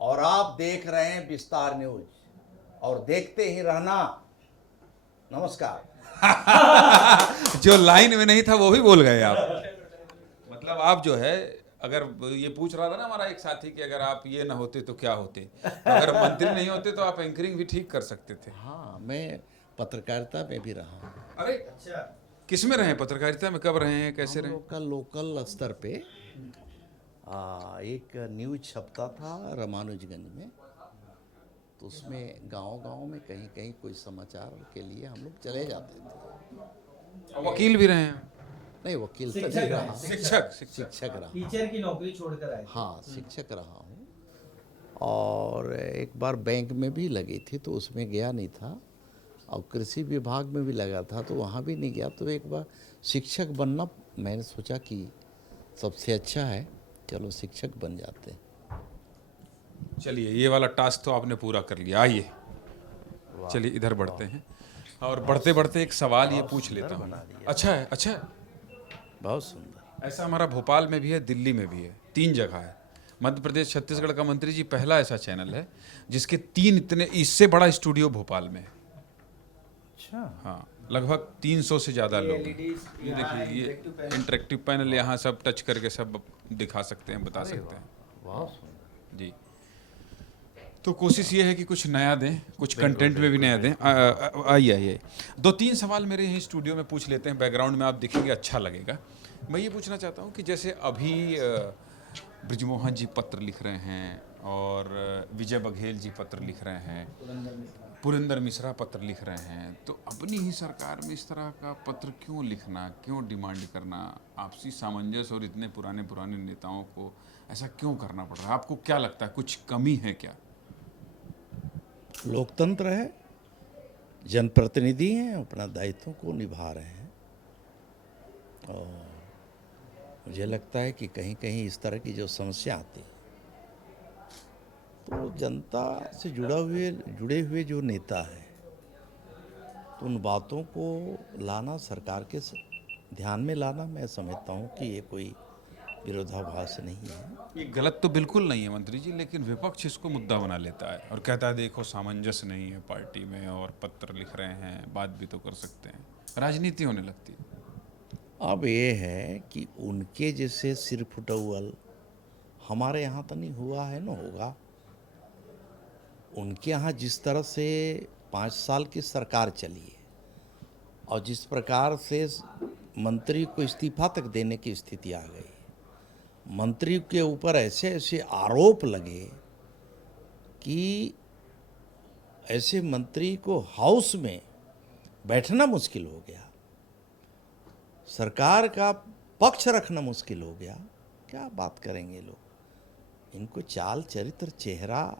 और आप देख रहे हैं विस्तार न्यूज और देखते ही रहना। नमस्कार। जो लाइन में नहीं था वो भी बोल गए आप। मतलब आप जो है, अगर ये पूछ रहा था ना हमारा एक साथी कि अगर आप ये ना होते तो क्या होते, अगर मंत्री नहीं होते तो आप एंकरिंग भी ठीक कर सकते थे। हाँ, मैं पत्रकारिता में भी रहा हूँ। अरे अच्छा, किस में रहे पत्रकारिता में, कब रहे हैं, कैसे हम रहे? लोग का लोकल स्तर पे एक न्यूज छपता था रामानुजगंज में, तो उसमें गांव-गांव में कहीं कहीं कोई समाचार के लिए हम लोग चले जाते थे। वकील भी रहे हैं? नहीं, वकील तो नहीं रहा, शिक्षक रहा। टीचर की नौकरी छोड़कर आए। हाँ, शिक्षक रहा हूँ। और एक बार बैंक में भी लगी थी तो उसमें गया नहीं था, और कृषि विभाग में भी लगा था तो वहाँ भी नहीं गया। तो एक बार शिक्षक बनना मैंने सोचा कि सबसे अच्छा है, चलो शिक्षक बन जाते हैं। चलिए ये वाला टास्क तो आपने पूरा कर लिया। आइए चलिए इधर बढ़ते हैं, और बढ़ते बढ़ते एक सवाल ये पूछ लेता हूँ। अच्छा है, अच्छा है, बहुत सुंदर। ऐसा हमारा भोपाल में भी है, दिल्ली में भी है, 3 जगह है। मध्य प्रदेश छत्तीसगढ़ का मंत्री जी पहला ऐसा चैनल है जिसके 3 इतने, इससे बड़ा स्टूडियो भोपाल में है। अच्छा, हाँ, लगभग 300 से ज़्यादा लोग। ये देखिए ये इंटरेक्टिव पैनल, यहाँ सब टच करके सब दिखा सकते हैं, बता सकते हैं। बहुत सुंदर जी, तो कोशिश ये है कि कुछ नया दें, कुछ कंटेंट में भी नया दें। आइए आइए, 2-3 सवाल मेरे यहीं स्टूडियो में पूछ लेते हैं, बैकग्राउंड में आप दिखेंगे, अच्छा लगेगा। मैं ये पूछना चाहता हूँ कि जैसे अभी ब्रिजमोहन जी पत्र लिख रहे हैं और विजय बघेल जी पत्र लिख रहे हैं, पुरेंद्र मिश्रा पत्र लिख रहे हैं, तो अपनी ही सरकार में इस तरह का पत्र क्यों लिखना, क्यों डिमांड करना, आपसी सामंजस्य और इतने पुराने पुराने नेताओं को ऐसा क्यों करना पड़ रहा है? आपको क्या लगता है, कुछ कमी है क्या? लोकतंत्र है, जनप्रतिनिधि हैं, अपना दायित्व को निभा रहे हैं, और मुझे लगता है कि कहीं कहीं इस तरह की जो समस्या आती है तो जनता से जुड़े हुए जो नेता हैं तो उन बातों को लाना, सरकार के ध्यान में लाना, मैं समझता हूँ कि ये कोई विरोधाभास नहीं है। ये गलत तो बिल्कुल नहीं है मंत्री जी, लेकिन विपक्ष इसको मुद्दा बना लेता है और कहता है देखो सामंजस्य नहीं है पार्टी में और पत्र लिख रहे हैं, बात भी तो कर सकते हैं, राजनीति होने लगती है। अब ये है कि उनके जैसे सिर फुटौल हमारे यहाँ तो नहीं हुआ है, ना होगा। उनके यहाँ जिस तरह से 5 साल की सरकार चली है और जिस प्रकार से मंत्री को इस्तीफा तक देने की स्थिति आ गई, मंत्री के ऊपर ऐसे ऐसे आरोप लगे कि ऐसे मंत्री को हाउस में बैठना मुश्किल हो गया, सरकार का पक्ष रखना मुश्किल हो गया। क्या बात करेंगे लोग? इनको चाल चरित्र चेहरा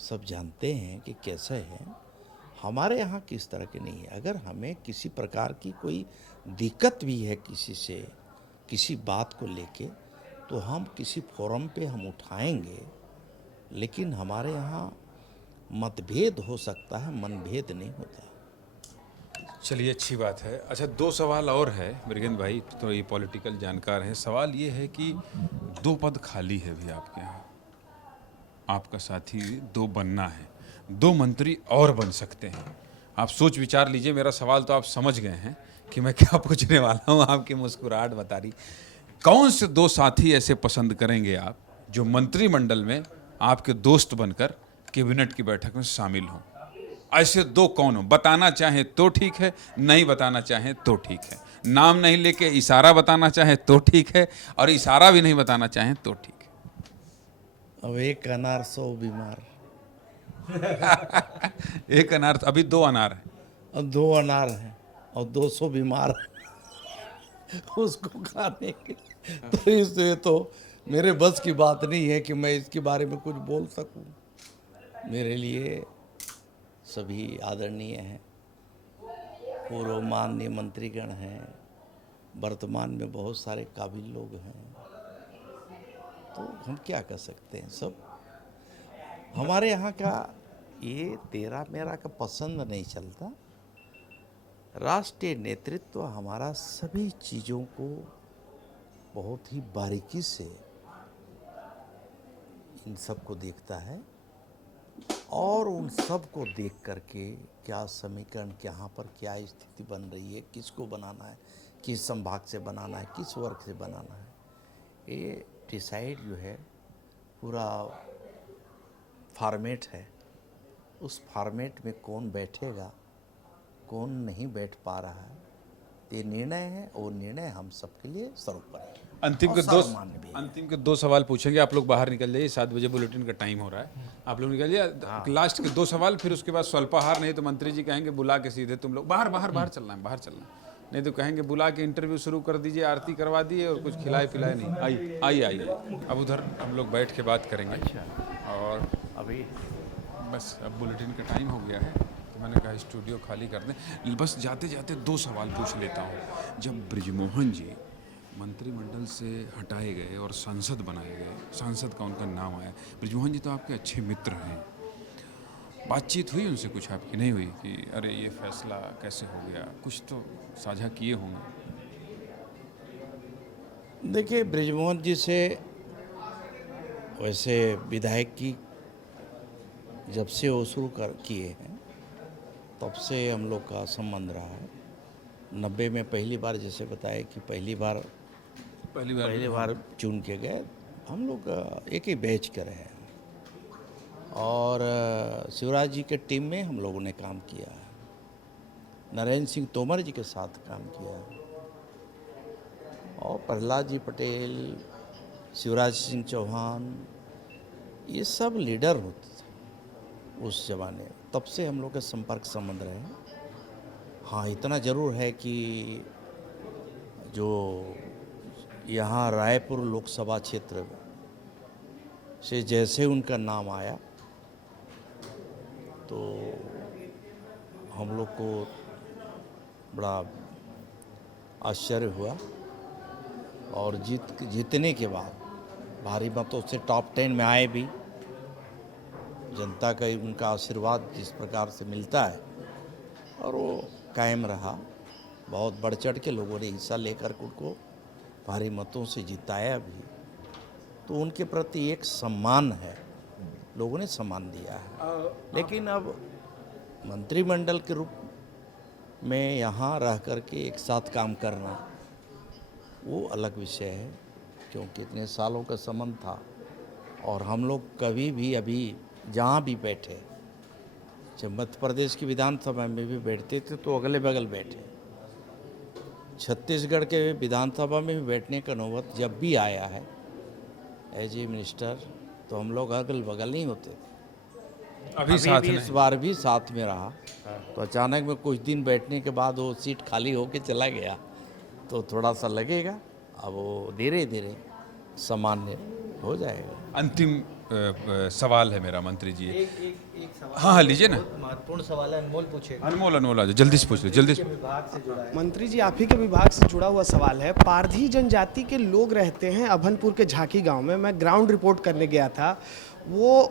सब जानते हैं कि कैसे है। हमारे यहाँ किस तरह के नहीं है। अगर हमें किसी प्रकार की कोई दिक्कत भी है किसी से, किसी बात को लेके, तो हम किसी फोरम पे हम उठाएंगे, लेकिन हमारे यहाँ मतभेद हो सकता है, मनभेद नहीं होता। चलिए अच्छी बात है। अच्छा 2 सवाल और है मृगेंद्र भाई, तो ये पॉलिटिकल जानकार हैं। सवाल ये है कि 2 पद खाली है भी आपके यहाँ, आपका साथी 2 बनना है, 2 मंत्री और बन सकते हैं। आप सोच विचार लीजिए, मेरा सवाल तो आप समझ गए हैं कि मैं क्या पूछने वाला हूँ, आपकी मुस्कुराहट बता रही। कौन से 2 साथी ऐसे पसंद करेंगे आप जो मंत्रिमंडल में आपके दोस्त बनकर कैबिनेट की बैठक में शामिल हों? ऐसे 2 कौन हो? बताना चाहें तो ठीक है, नहीं बताना चाहें तो ठीक है, नाम नहीं लेके इशारा बताना चाहें तो ठीक है, और इशारा भी नहीं बताना चाहें तो ठीक है। अब एक अनार 100 बीमार। एक अनार, अभी 2 अनार हैं और 2 अनार हैं और 200 बीमार। उसको खाने के। तो इससे तो मेरे बस की बात नहीं है कि मैं इसके बारे में कुछ बोल सकूं। मेरे लिए सभी आदरणीय हैं, पूर्व माननीय मंत्रीगण हैं, वर्तमान में बहुत सारे काबिल लोग हैं, तो हम क्या कर सकते हैं। सब हमारे यहाँ का ये तेरा मेरा का पसंद नहीं चलता। राष्ट्रीय नेतृत्व हमारा सभी चीज़ों को बहुत ही बारीकी से इन सब को देखता है और उन सब को देख करके क्या समीकरण, कहाँ पर क्या स्थिति बन रही है, किसको बनाना है, किस संभाग से बनाना है, किस वर्ग से बनाना है, ये डिसाइड जो है पूरा फॉर्मेट है। उस फॉर्मेट में कौन बैठेगा, कौन नहीं बैठ पा रहा है, ये निर्णय है। और निर्णय हम सबके लिए सर्वोपरि है। अंतिम के 2 सवाल पूछेंगे। आप लोग बाहर निकल जाइए, 7 बजे बुलेटिन का टाइम हो रहा है। आप लोग निकल जाइए। लास्ट के 2 सवाल, फिर उसके बाद स्वल्पाहार। नहीं तो मंत्री जी कहेंगे बुला के सीधे तुम लोग बाहर चलना है, बाहर चलना है। नहीं तो कहेंगे बुला के इंटरव्यू शुरू कर दीजिए, आरती करवा दिए और कुछ खिलाए पिलाए नहीं। आइए अब उधर हम लोग बैठ के बात करेंगे। और अभी बस अब बुलेटिन का टाइम हो गया है, तो मैंने कहा स्टूडियो खाली कर दें। बस जाते जाते 2 सवाल पूछ लेता हूँ। जब ब्रिजमोहन जी मंत्रिमंडल से हटाए गए और सांसद बनाए गए, सांसद का उनका नाम आया, ब्रिजमोहन जी तो आपके अच्छे मित्र हैं, बातचीत हुई उनसे कुछ आपकी नहीं हुई कि अरे ये फैसला कैसे हो गया? कुछ तो साझा किए होंगे। देखिए, ब्रिजमोहन जी से वैसे विधायक की जब से वो शुरू किए हैं तब से हम लोग का संबंध रहा है। 90 में पहली बार, जैसे बताया कि पहली बार चुन के गए, हम लोग एक ही बैच के रहे हैं और शिवराज जी के टीम में हम लोगों ने काम किया है, नरेंद्र सिंह तोमर जी के साथ काम किया है और प्रहलाद जी पटेल, शिवराज सिंह चौहान, ये सब लीडर होते थे उस जमाने में। तब से हम लोग के संपर्क संबंध रहे हैं। हाँ, इतना ज़रूर है कि जो यहाँ रायपुर लोकसभा क्षेत्र से जैसे उनका नाम आया तो हम लोग को बड़ा आश्चर्य हुआ और जीतने के बाद भारी मतों से टॉप 10 में आए भी। जनता का उनका आशीर्वाद जिस प्रकार से मिलता है और वो कायम रहा। बहुत बढ़ चढ़ के लोगों ने हिस्सा लेकर उनको भारी मतों से जिताया भी, तो उनके प्रति एक सम्मान है, लोगों ने सम्मान दिया है। लेकिन अब मंत्रिमंडल के रूप में यहाँ रह कर के एक साथ काम करना वो अलग विषय है, क्योंकि इतने सालों का संबंध था और हम लोग कभी भी अभी जहाँ भी बैठे, जब मध्य प्रदेश की विधानसभा में भी बैठते थे तो अगले बगल बैठे, छत्तीसगढ़ के विधानसभा में भी बैठने का नौबत जब भी आया है एज ए मिनिस्टर, तो हम लोग अगल बगल नहीं होते थे। अभी साथ भी इस बार भी साथ में रहा। तो अचानक में कुछ दिन बैठने के बाद वो सीट खाली होके चला गया तो थोड़ा सा लगेगा, अब वो धीरे धीरे सामान्य हो जाएगा। अंतिम सवाल है मेरा मंत्री जी। एक सवाल हाँ लीजिए ना। बहुत महत्वपूर्ण सवाल है, अनमोल पूछेगा। अनमोल आ जाओ, जल्दी से पूछ लो, जल्दी से। विभाग से जुड़ा है। मंत्री जी, आप ही के विभाग से जुड़ा हुआ सवाल है। पारधी जनजाति के लोग रहते हैं अभनपुर के झांकी गांव में। मैं ग्राउंड रिपोर्ट करने गया था। वो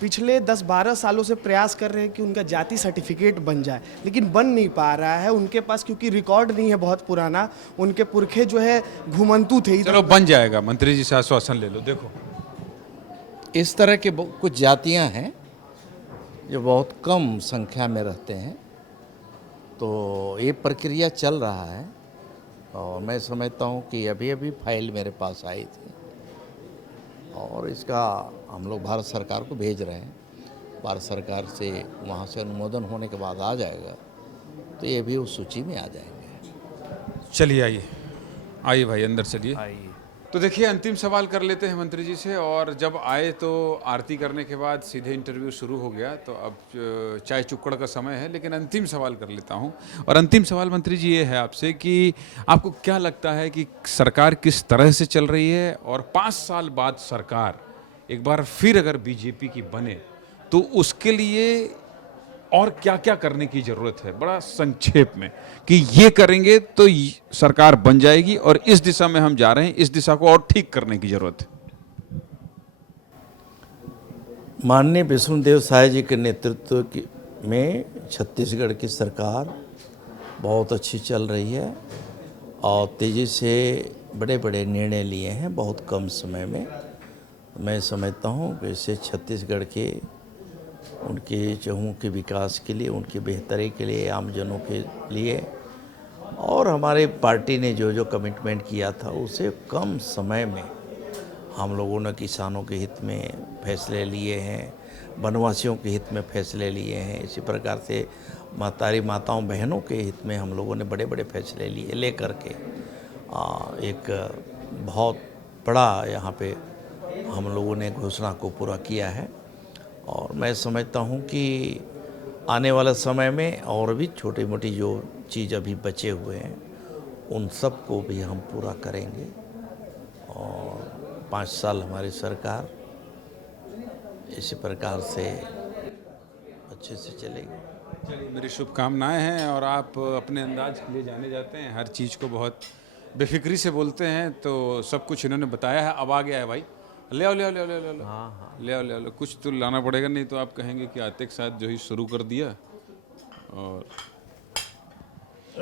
पिछले 10-12 सालों से प्रयास कर रहे हैं कि उनका जाति सर्टिफिकेट बन जाए, लेकिन बन नहीं पा रहा है उनके पास, क्योंकि रिकॉर्ड नहीं है बहुत पुराना। उनके पुरखे जो है घुमंतु थे। चलो बन जाएगा, मंत्री जी से आश्वासन ले लो। देखो, इस तरह के कुछ जातियां हैं जो बहुत कम संख्या में रहते हैं, तो ये प्रक्रिया चल रहा है और मैं समझता हूँ कि अभी अभी फाइल मेरे पास आई थी और इसका हम लोग भारत सरकार को भेज रहे हैं। भारत सरकार से वहाँ से अनुमोदन होने के बाद आ जाएगा तो ये भी उस सूची में आ जाएंगे। चलिए आइए, आइए भाई अंदर चलिए। आइए। तो देखिए अंतिम सवाल कर लेते हैं मंत्री जी से। और जब आए तो आरती करने के बाद सीधे इंटरव्यू शुरू हो गया, तो अब चाय चुक्कड़ का समय है, लेकिन अंतिम सवाल कर लेता हूं। और अंतिम सवाल मंत्री जी ये है आपसे कि आपको क्या लगता है कि सरकार किस तरह से चल रही है, और 5 साल बाद सरकार एक बार फिर अगर बीजेपी की बने तो उसके लिए और क्या क्या करने की ज़रूरत है, बड़ा संक्षेप में, कि ये करेंगे तो सरकार बन जाएगी और इस दिशा में हम जा रहे हैं, इस दिशा को और ठीक करने की ज़रूरत है। माननीय विष्णुदेव साय जी के नेतृत्व में छत्तीसगढ़ की सरकार बहुत अच्छी चल रही है और तेज़ी से बड़े बड़े निर्णय लिए हैं बहुत कम समय में। मैं समझता हूँ कि इससे छत्तीसगढ़ के उनके चहूँ के विकास के लिए, उनकी बेहतरी के लिए, आमजनों के लिए, और हमारे पार्टी ने जो जो कमिटमेंट किया था उसे कम समय में हम लोगों ने किसानों के हित में फैसले लिए हैं, वनवासियों के हित में फैसले लिए हैं। इसी प्रकार से माताओं बहनों के हित में हम लोगों ने बड़े बड़े फैसले लिए, ले करके एक बहुत बड़ा यहाँ पे हम लोगों ने घोषणा को पूरा किया है। और मैं समझता हूँ कि आने वाला समय में और भी छोटी मोटी जो चीज़ अभी बचे हुए हैं उन सब को भी हम पूरा करेंगे और 5 साल हमारी सरकार इसी प्रकार से अच्छे से चलेगी। चलिए, मेरी शुभकामनाएं हैं। और आप अपने अंदाज के लिए जाने जाते हैं, हर चीज़ को बहुत बेफिक्री से बोलते हैं, तो सब कुछ इन्होंने बताया है। अब आ गया है भाई, ले आओ ले आओ ले आओ ले आओ ले आओ ले आओ ले आओ, कुछ तो लाना पड़ेगा, नहीं तो आप कहेंगे कि आते के साथ जो ही शुरू कर दिया। और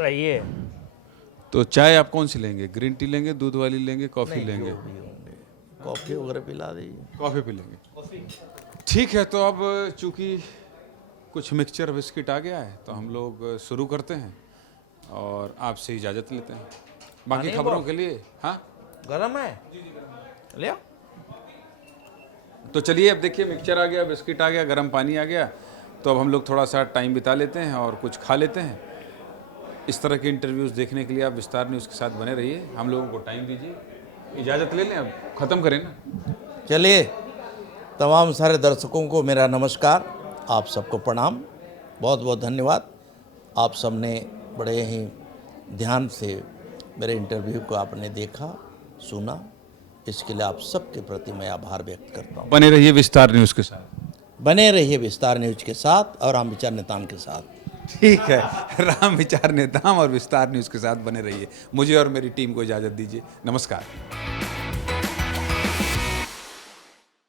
ये तो चाय आप कौन सी लेंगे, ग्रीन टी लेंगे, दूध वाली लेंगे, कॉफ़ी लेंगे? कॉफ़ी वगैरह पिला दीजिए। कॉफ़ी पी लेंगे, ठीक है। तो अब चूँकि कुछ मिक्सचर बिस्किट आ गया है तो हम लोग शुरू करते हैं और आपसे इजाज़त लेते हैं। बाकी खबरों के लिए हाँ गरम है, ले आओ। तो चलिए, अब देखिए मिक्सचर आ गया, बिस्किट आ गया, गर्म पानी आ गया, तो अब हम लोग थोड़ा सा टाइम बिता लेते हैं और कुछ खा लेते हैं। इस तरह के इंटरव्यूज़ देखने के लिए आप विस्तार न्यूज़ के साथ बने रहिए। हम लोगों को टाइम दीजिए, इजाज़त ले लें, अब ख़त्म करें ना। चलिए, तमाम सारे दर्शकों को मेरा नमस्कार, आप सबको प्रणाम, बहुत बहुत धन्यवाद। आप सबने बड़े ही ध्यान से मेरे इंटरव्यू को आपने देखा, सुना, इसके लिए आप सबके प्रति मैं आभार व्यक्त करता हूँ। बने रहिए विस्तार न्यूज़ के साथ, बने रहिए विस्तार न्यूज़ के साथ और राम विचार नेताम के साथ। ठीक है, राम विचार नेताम और विस्तार न्यूज़ के साथ बने रहिए। मुझे और मेरी टीम को इजाज़त दीजिए, नमस्कार।